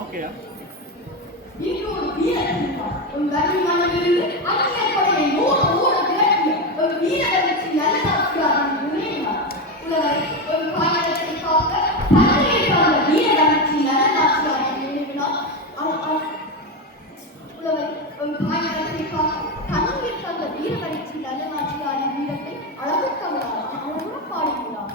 ஓகேயா? இன்னொரு வீரன் உன் கல்வி மனதிலிருந்து அந்நிய கொலையை ஓட ஓட விரட்டிய ஒரு வீரர்களுக்கு நல்லதாக்குகிறார் நினைவார். உலகை ஒரு பயணத்தை காக்க தன்னைக்கான வீரர்களுக்கு நல்லதாக்குகிறார் நினைவினால் உலகை ஒரு பயணத்தை காக்க தன்னைக்கான வீரர்களுக்கு நல்லதாக்குகிறார் வீரத்தை அழகுத்தவராக பாடுகிறார்.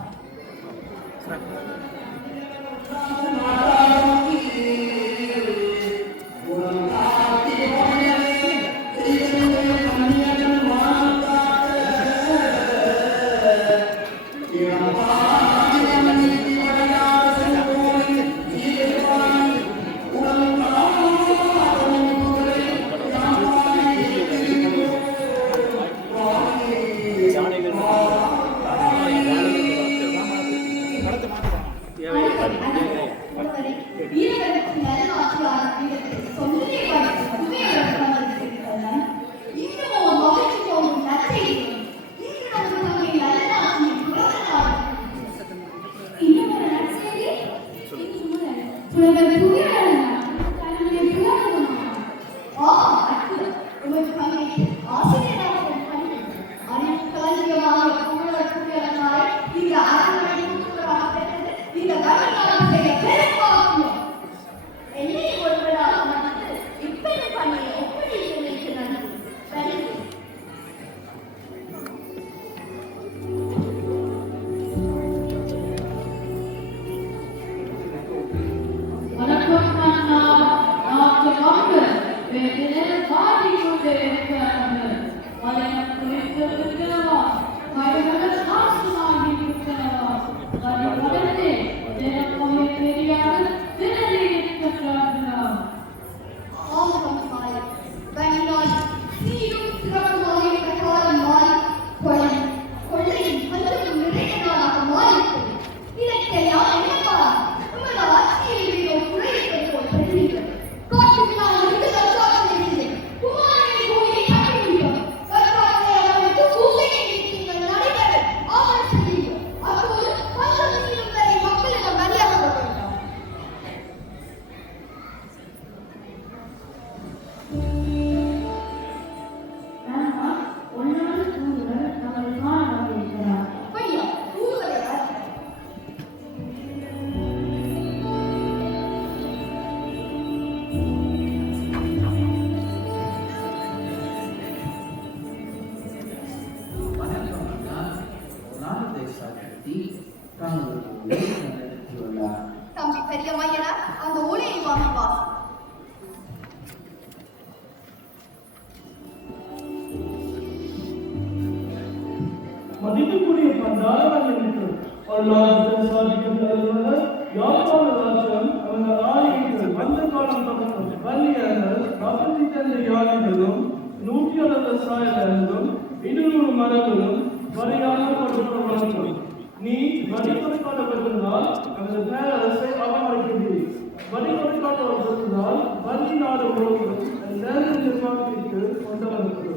தம்பி பெரிய மையனா அந்த ஊழியை வாங்கி வாசி. மதிப்புக்குரிய பந்தாரங்கள் அல்லாஹ் சாதிக்கின்ற யாழ்ப்பாண ராஜ்யம் அந்த ஆலயங்கள் அந்த காலம் தொடங்கும் வள்ளியர்கள் கபடி தந்த யானைகளும் 160 சாயல்களும் 200 மரங்களும் வரியாக கொடுக்கப்படும். நீ வரி கொடுக்காதவர்களால் அந்த பேரரசை அவமதிக்கிறீர். வரி கொடுக்காதவர்களால் வள்ளி நாடு முழுவதும் நேரடி நிர்வாகத்திற்கு கொண்டு வந்திருக்கிறது.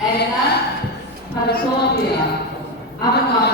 Elena, California, Amazon.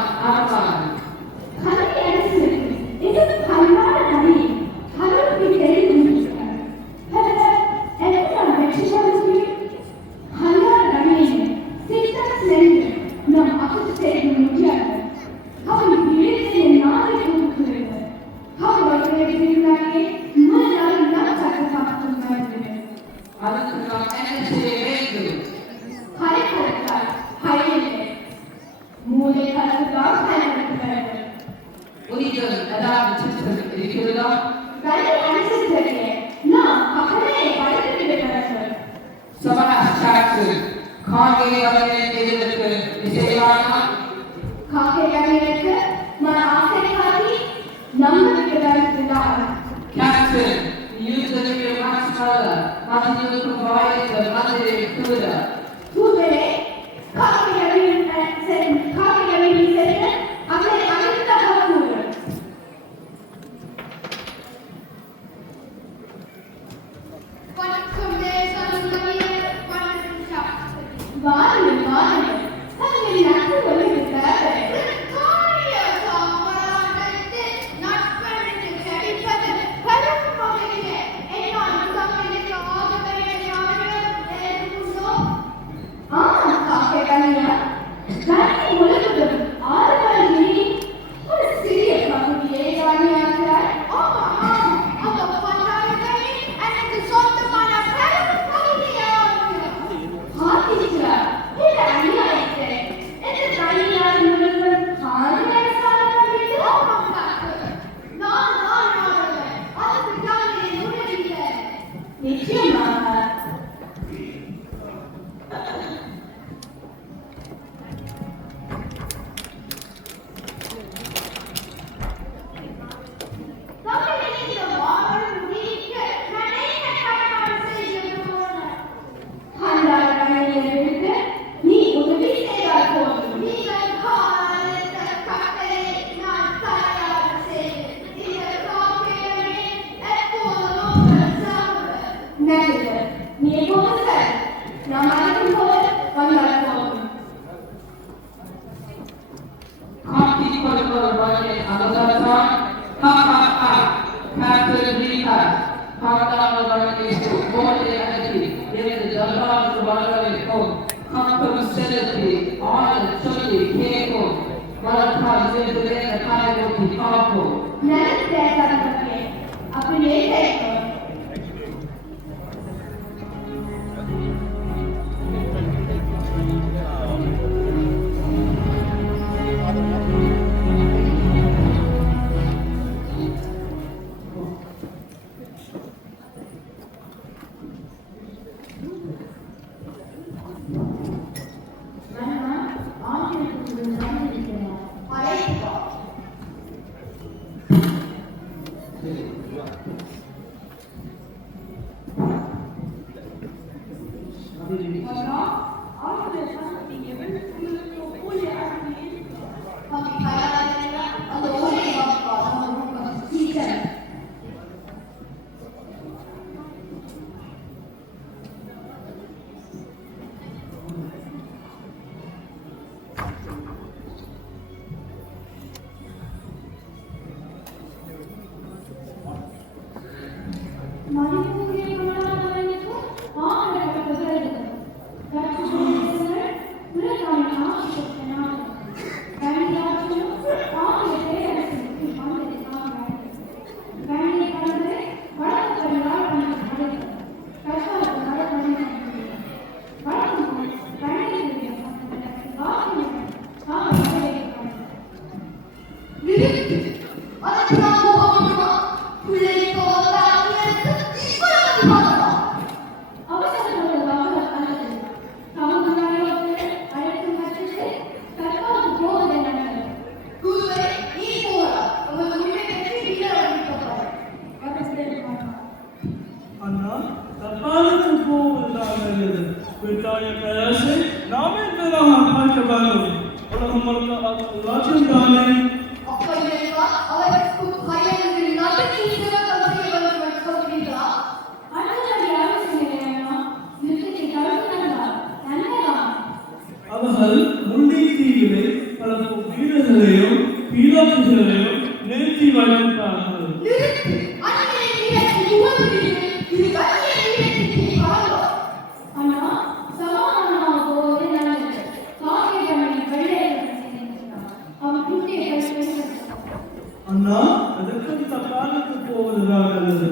போவதுதான் நல்லது.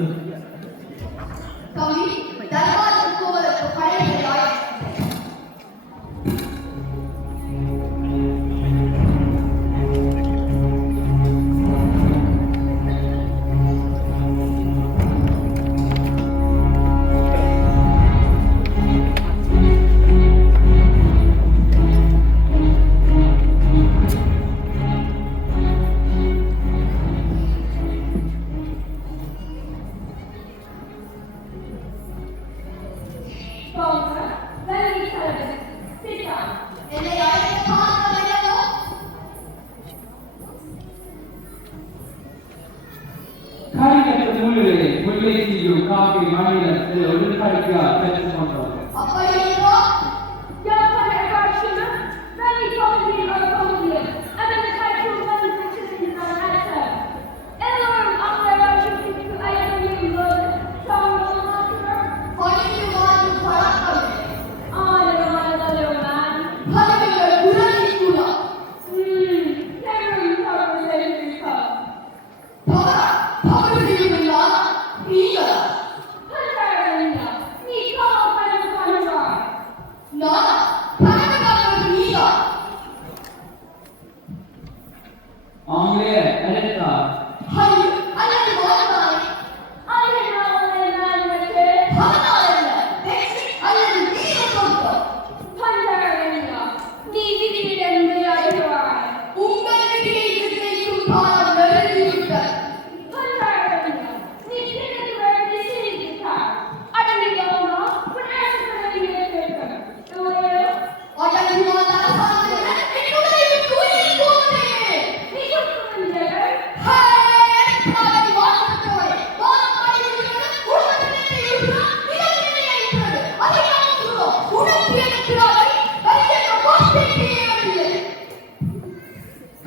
தம்பி, தர்பாருக்கு போவதற்கு படைகளை காரியத்தை மூலிலே முல்லை செய்யும் காப்பி மாநிலத்தில் ஒழுங்கடிக்க பெற்றுக் கொண்டோம்.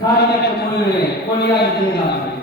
காரியத்தை மூலிலே கொடியாக செய்கிறார்கள்.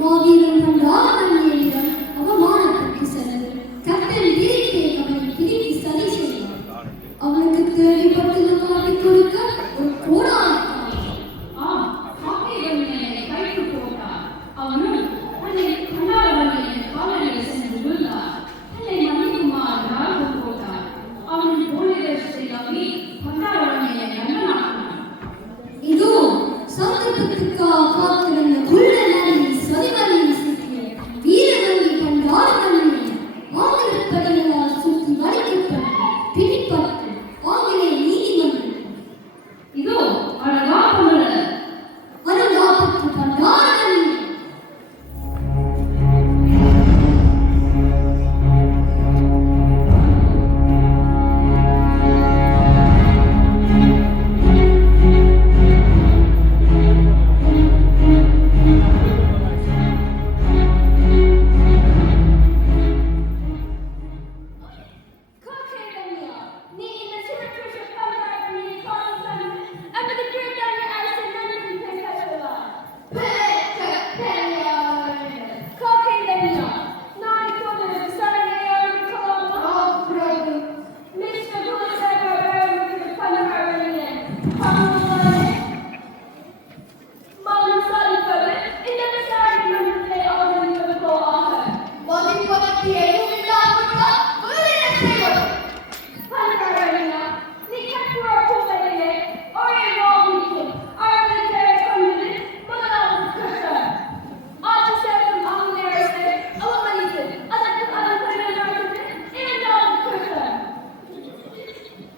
மாவீரன் கண்டால் அவமானத்துக்கு செல்வது கட்டளை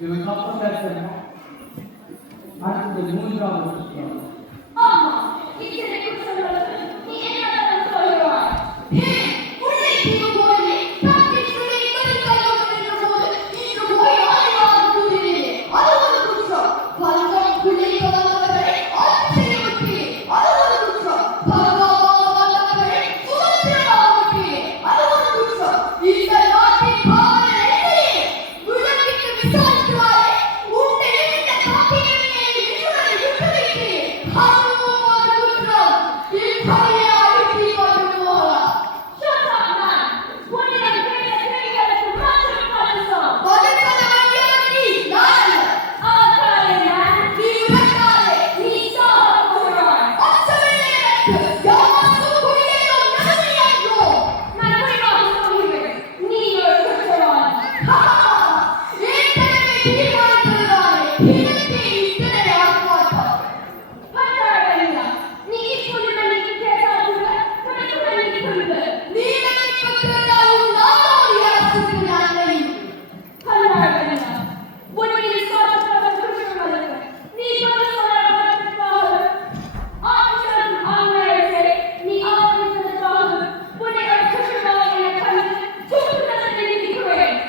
இவன் கப்பல் அடுத்தது மூன்றாவது சுற்றம். ஆமா, இத்தனை குற்றங்களுக்கு நீ என்னதான் சொல்லுவாய்? உன்னை தீவு போலே பிரார்த்திக்கிறே மறுக்காமல் நின்ற போது இன்று போய் ஆய்வாக கூறினேன். அது ஒரு குற்றம். பல்கம் பிள்ளை வளர்ந்தவர்களை ஆட்சி செய்ய விட்டேன். அது ஒரு குற்றம். பல்கமாக வளர்ந்தவர்களை சுதந்திரமாக விட்டேன். அது ஒரு குற்றம். இந்த நாட்டின் பாவனை என்னையே விளக்கிட்டு விசாரிக்கிறாரே உன்னை எந்த காப்பியமே விட்டுவதை விட்டு வைத்தேன். அதுவும் ஒரு குற்றம். இப்படியே அழுத்தி வருவோரா? Shut up, man! உன்னிடம் கேட்ட கேள்விகளுக்கு மாற்றம் பதில் பதில் சொல்ல வேண்டியவன் நீ, நான் அல்ல. ஆக்காதே, man! நீ உரைக்காதே. நீ சாகப் போகிறாய். அச்சமில்லை எனக்கு. யாருக்கும் குடியேறோ நன்மையாற்றோ. நான் குறைவாக சொல்கிறேன். நீ ஒரு குற்றவாளி. ஏற்கனவே தீர்மானித்ததுதானே. இதற்கு இத்தனை ஆர்ப்பாட்டம். பத்தாயிரம் நீ இப்போது மன்னிப்பு கேட்டால் கூட உனக்கு மன்னிப்பு கொடுப்பேன். நீ மன்னிப்பு கேட்டால் உன் நாடோடி அரசுக்கு நன்மை. பரவாயில்லை. உன்னுடைய சாதகமான குற்றவாளிகள். நீ பதில் சொல்ல மறுப்பதற்காக ஆட்சியாளர் ஆங்கிலேயர்களை நீ ஆதரித்ததற்காக உன்னை ஒரு குற்றவாளி என கண்டு தூக்கு தண்டனை விதிக்கிறேன்.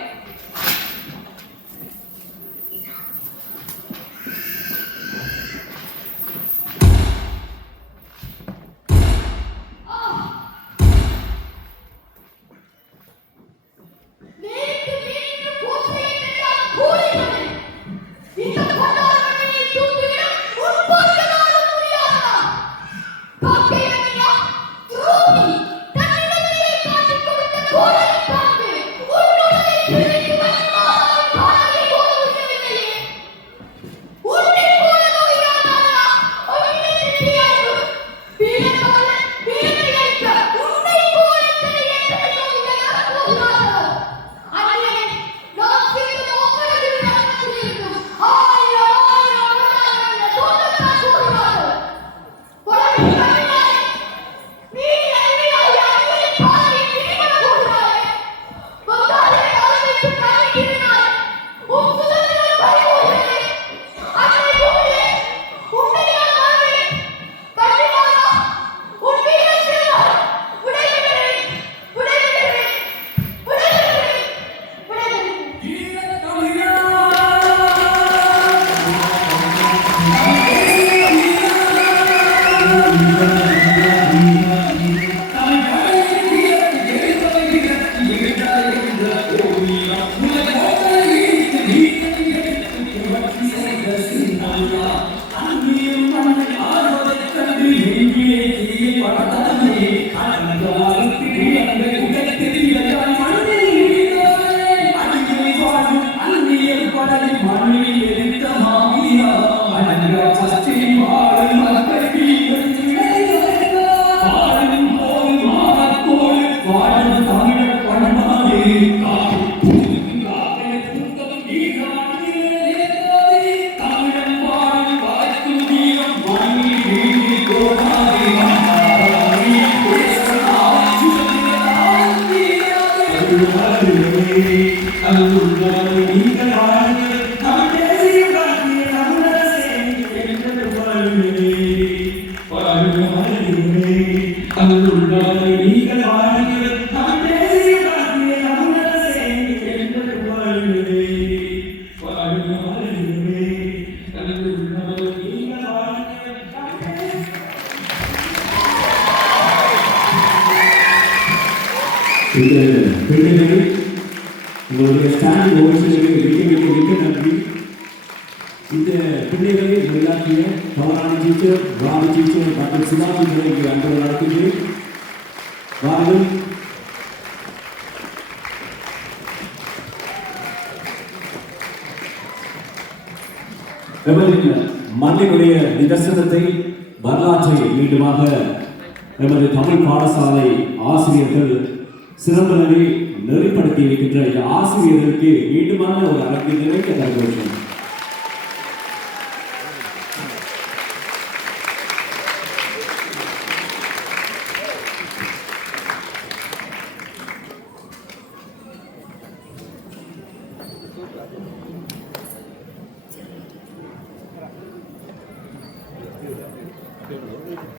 நேருக்கு நேருக்கு பூசையிட்டெல்லாம் கூறினது. இந்த கொண்டாடவனையை தூக்கிவிட உட்பொருளாலும் முடியாதா? காக்கையனையா? துரோகி! தன்னிடத்திலே காட்டிக் கொடுத்த கோடலை காத்து உன்னுடைய பிழைக்கு வசமாக காணலை போல உண்ணவில்லையே. உன்னைப் போலதோ இராதாரா? அவ்விடத்தில் பிரியாது. வீரத்தோடு வீரத்தை அளிக்க உன்னைப் போல எத்தனையோ இளைஞர் போகிறார்கள். அன்னையே, நாம் செய்த ஒவ்வொரு நடனத்திலிருந்தும் ஆயிரம் கொண்டாடங்கள் தோன்றத்தான் போகிறார்கள். கொடை கவிஞரே, நீ அன்னையாய் அன்னையை பாடி பிடிபட போகிறாயே. வந்தாலே அரசைக்கு காண்கிறாய். உன் சுதந்திரம் பறிபோகிறதே. அன்னை பூமியே, உன்னை நான் வாழ்வேன். கண்டிப்பாக உன் வீரத்தினால் விடைபெறுகிறேன். விடைபெறுகிறேன். விடைபெறுகிறேன். விடைபெறுகிறேன். இந்த பெண்களை உங்களுடைய ஸ்டாண்டிங் ஓவர்ஸுக்கு மிக்க நன்றி. இந்த பிள்ளைகளை விளையாட்டிய பவராணி டீச்சர், ராணி டீச்சர் மற்றும் சிவாஜிகளை இங்கே அன்பு நடத்துகிறேன். வாருங்கள். எமது மண்ணினுடைய நிதர்சனத்தை வரலாற்றை மீண்டுமாக எமது தமிழ் பாடசாலை ஆசிரியர்கள் சிறப்புகளை நெறிப்படுத்தி இருக்கின்ற இந்த ஆசிரியர்களுக்கு மீண்டுமான ஒரு அழகு நிறைந்த கரகோஷம்.